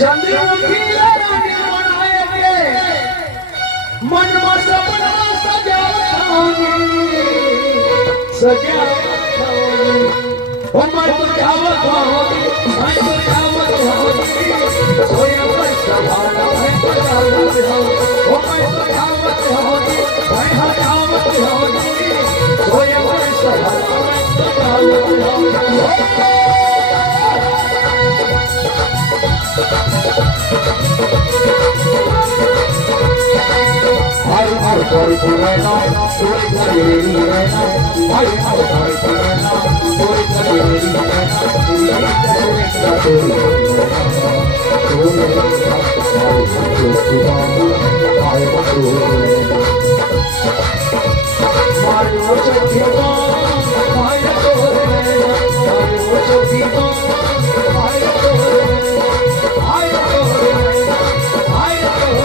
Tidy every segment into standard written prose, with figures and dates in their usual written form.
चंद्रमुखी रानी बनाए के मन में सपना सजावत हो मैं तो जावत हो मैं तो जावत हो सोया मैं सवाना मैं तो जावत हो मैं तो जावत हो मैं जावत हो सोया मैं सवाना मैं तो जावत हो Hãy subscribe cho kênh Ghiền Mì Gõ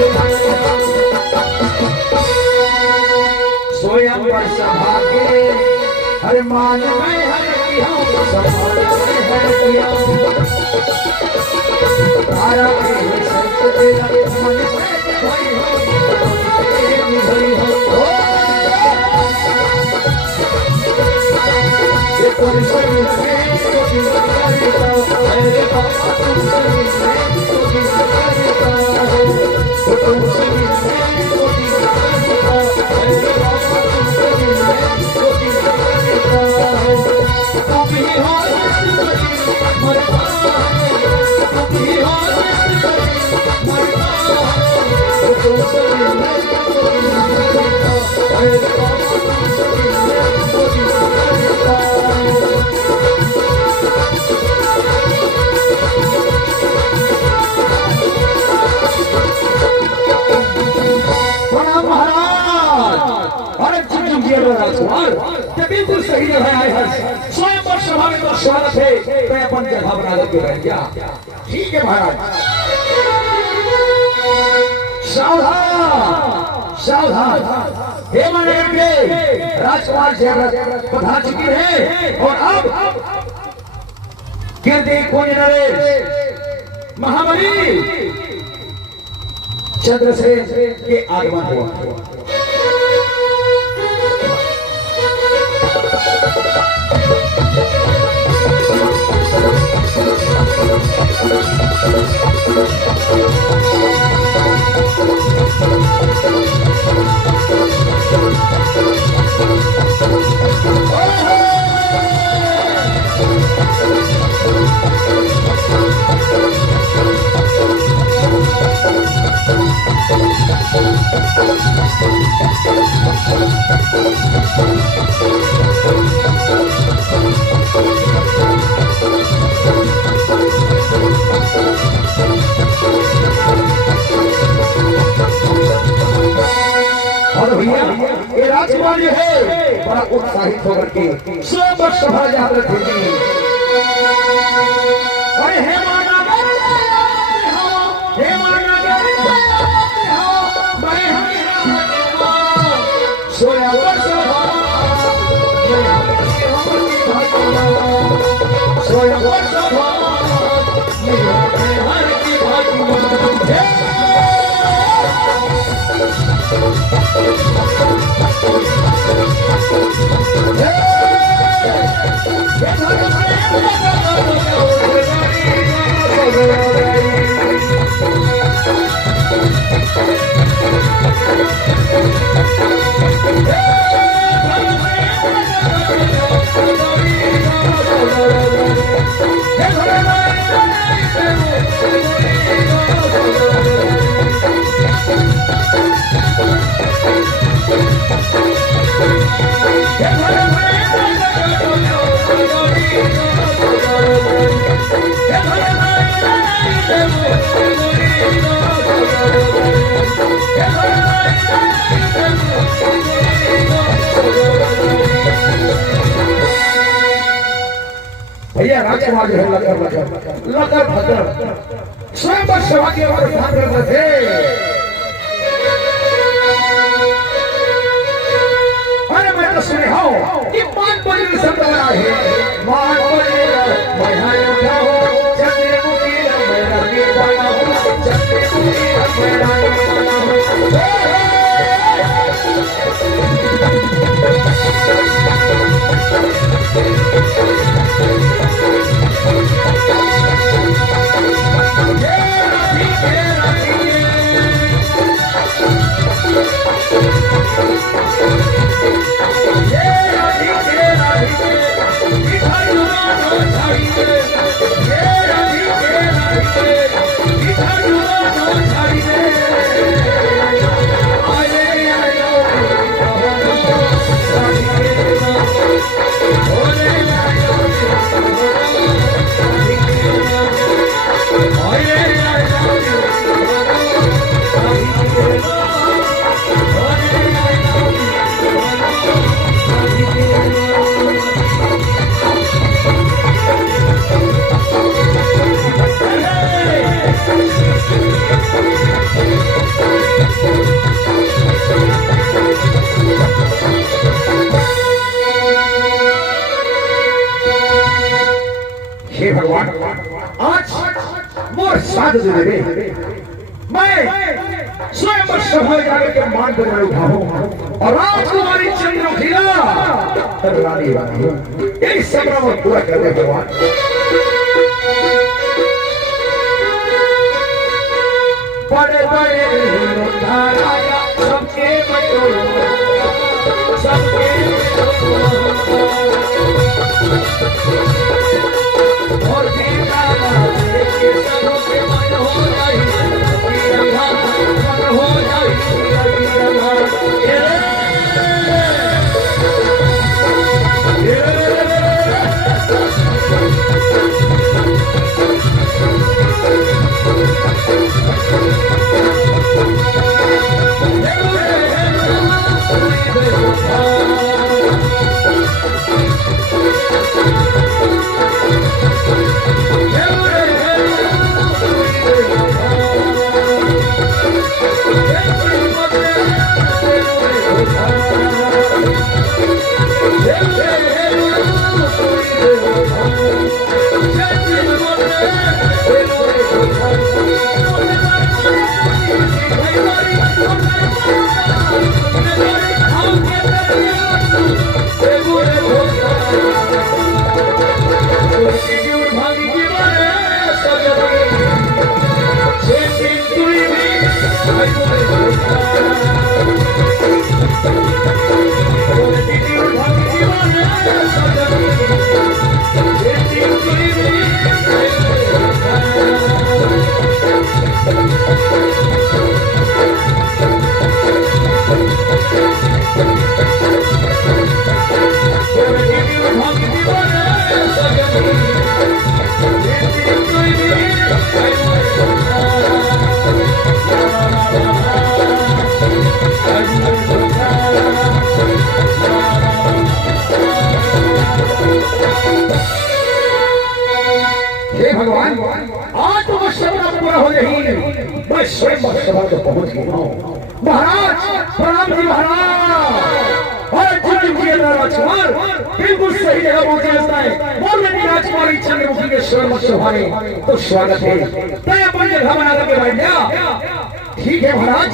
để स्वयं पर सभागे हर मान में हर किया सफल में हर किया तारा के संत तेरा मन से कोई हो ये कोई सही है तो दिल करता मेरे बाबा तुम सही है तो दिल करता वो तुम सही है तो दिल करता मेरे बाबा बिल्कुल सही है स्वयं पर स्वागत और स्वागत है मैं अपन जगह बना लेके बैठ गया ठीक है महाराज सावधान सावधान हे मानव के राजकुमार जयव्रत पधार चुकी है और अब कीर्ति कुंज नरेश महाबली चंद्रसेन के आगमन हुआ और भैया ये राजकुमार जो है बड़ा उत्साहित होकर के सब सभा याद रखेगी और हे माना सोया सोया राजकुमार जो है लकर भद्र स्वयं सभा के ऊपर ध्यान करते थे। अरे मैं तो सुने हो कि मान बोले शब्द बना है, मान बोले मैं उठाओ चंद्रमुखी मेरा के बना हो, चंद्रमुखी मेरा बना हो। हे भगवान, आज मोर साथ दे दे, मैं स्वयं सभा जाकर के मान पर मैं उठाऊं और राजकुमारी चंद्रमुखी रानी रानी यही संग्राम पूरा कर दे भगवान। बड़े बड़े सबके सबके और मैं स्वयं सभा को पहुंच गया हूँ। महाराज प्रणाम जी महाराज। और राजकुमार बिल्कुल सही जगह पहुंचे है। बोल रही राजकुमारी चंद्रमुखी के स्वयं सभा में तो स्वागत है। तय अपनी जगह बना करके बैठ गया। ठीक है महाराज।